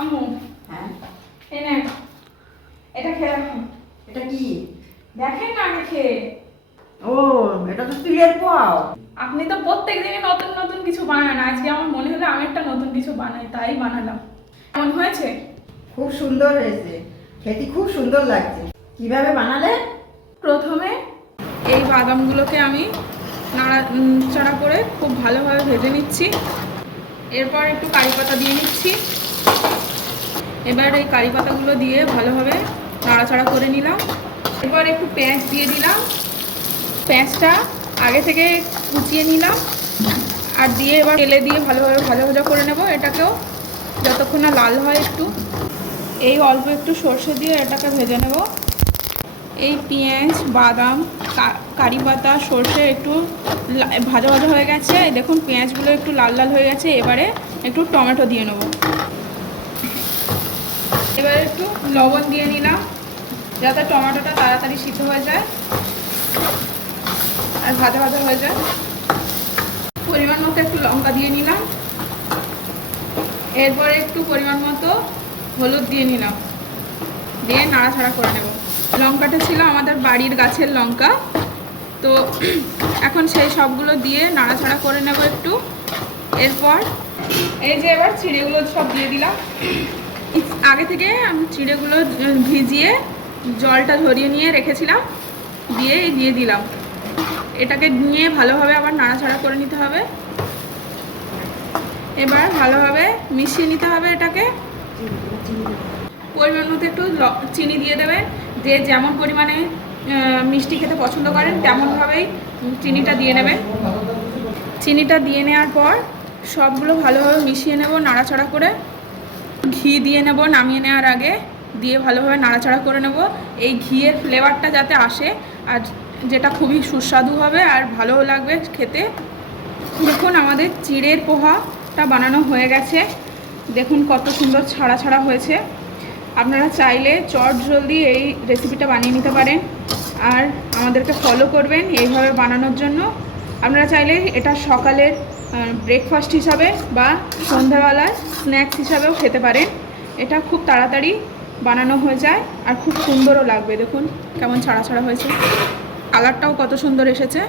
আম্মু, হ্যাঁ, এই নেন, এটা খেয়ে রাখুন। এটা কি? দেখেন না আগে খেয়ে। ও, এটা তো চিড়ের পোয়াও। আপনি তো প্রত্যেক দিনই নতুন নতুন কিছু বানান, আজকে আমার মনে হলো আমি একটা নতুন কিছু বানাই, তাই বানালাম। কেমন হয়েছে? খুব সুন্দর হয়েছে, খেতে খুব সুন্দর লাগছে। কিভাবে বানালে? প্রথমে এই বাদামগুলোকে আমি নাড়াচাড়া করে খুব ভালোভাবে ভেজে নিচ্ছি। এরপর একটু কারি পাতা দিয়ে নিচ্ছি। এবার এই কারি পাতাগুলো দিয়ে ভালোভাবে নাড়াচাড়া করে নিলাম। এরপর একটু পেঁয়াজ দিয়ে দিলাম। পেঁয়াজটা আগে থেকে কুচিয়ে নিলাম আর দিয়ে এবার তেলে দিয়ে ভালোভাবে ভাজা ভাজা করে নেব এটাকেও, যতক্ষণ না লাল হয়। একটু এই অল্প একটু সর্ষে দিয়ে এটাকে ভেজে নেব। এই পেঁয়াজ, বাদাম, কারি পাতা, সর্ষে একটু ভাজা ভাজা হয়ে গেছে। দেখুন পেঁয়াজগুলো একটু লাল লাল হয়ে গেছে। এবারে একটু টমেটো দিয়ে নেব। এবারে একটু লবণ দিয়ে নিলাম যাতে টমেটোটা তাড়াতাড়ি সিদ্ধ হয়ে যায় আর ভাজা ভাজা হয়ে যায়। পরিমাণ মতো একটু লঙ্কা দিয়ে নিলাম। এরপরে একটু পরিমাণ মতো হলুদ দিয়ে নিলাম, দিয়ে নাড়াচাড়া করে নেব। লঙ্কাটা ছিল আমাদের বাড়ির গাছের লঙ্কা, তো এখন সেই সবগুলো দিয়ে নাড়াচাড়া করে নেব একটু। এরপর এই যে এবার চিড়েগুলো সব দিয়ে দিলাম। আগে থেকে আমি চিড়েগুলো ভিজিয়ে জলটা ঝরিয়ে নিয়ে রেখেছিলাম, দিয়ে দিলাম। এটাকে নিয়ে ভালোভাবে আবার নাড়াচাড়া করে নিতে হবে। এবার ভালোভাবে মিশিয়ে নিতে হবে এটাকে। পরিমাণ মতো একটু চিনি দিয়ে দেবেন। যে যেমন পরিমাণে মিষ্টি খেতে পছন্দ করেন তেমনভাবেই চিনিটা দিয়ে নেবেন। চিনিটা দিয়ে নেওয়ার পর সবগুলো ভালোভাবে মিশিয়ে নেব নাড়াচাড়া করে। ঘি দিয়ে নেব নামিয়ে নেওয়ার আগে, দিয়ে ভালোভাবে নাড়াচাড়া করে নেব। এই ঘিয়ের ফ্লেভারটা যাতে আসে, আর যেটা খুবই সুস্বাদু হবে আর ভালোও লাগবে খেতে। দেখুন আমাদের চিড়ের পোহাটা বানানো হয়ে গেছে। দেখুন কত সুন্দর ছাড়া ছাড়া হয়েছে। আপনারা চাইলে চট জলদি এই রেসিপিটা বানিয়ে নিতে পারেন আর আমাদেরকে ফলো করবেন এইভাবে বানানোর জন্য। আপনারা চাইলে এটা সকালের ব্রেকফাস্ট হিসাবে বা সন্ধ্যাবেলার স্ন্যাক্স হিসাবেও খেতে পারেন। এটা খুব তাড়াতাড়ি বানানো হয়ে যায় আর খুব সুন্দরও লাগবে। দেখুন কেমন ছাড়া ছাড়া হয়েছে, কালারটাও কত সুন্দর এসেছে।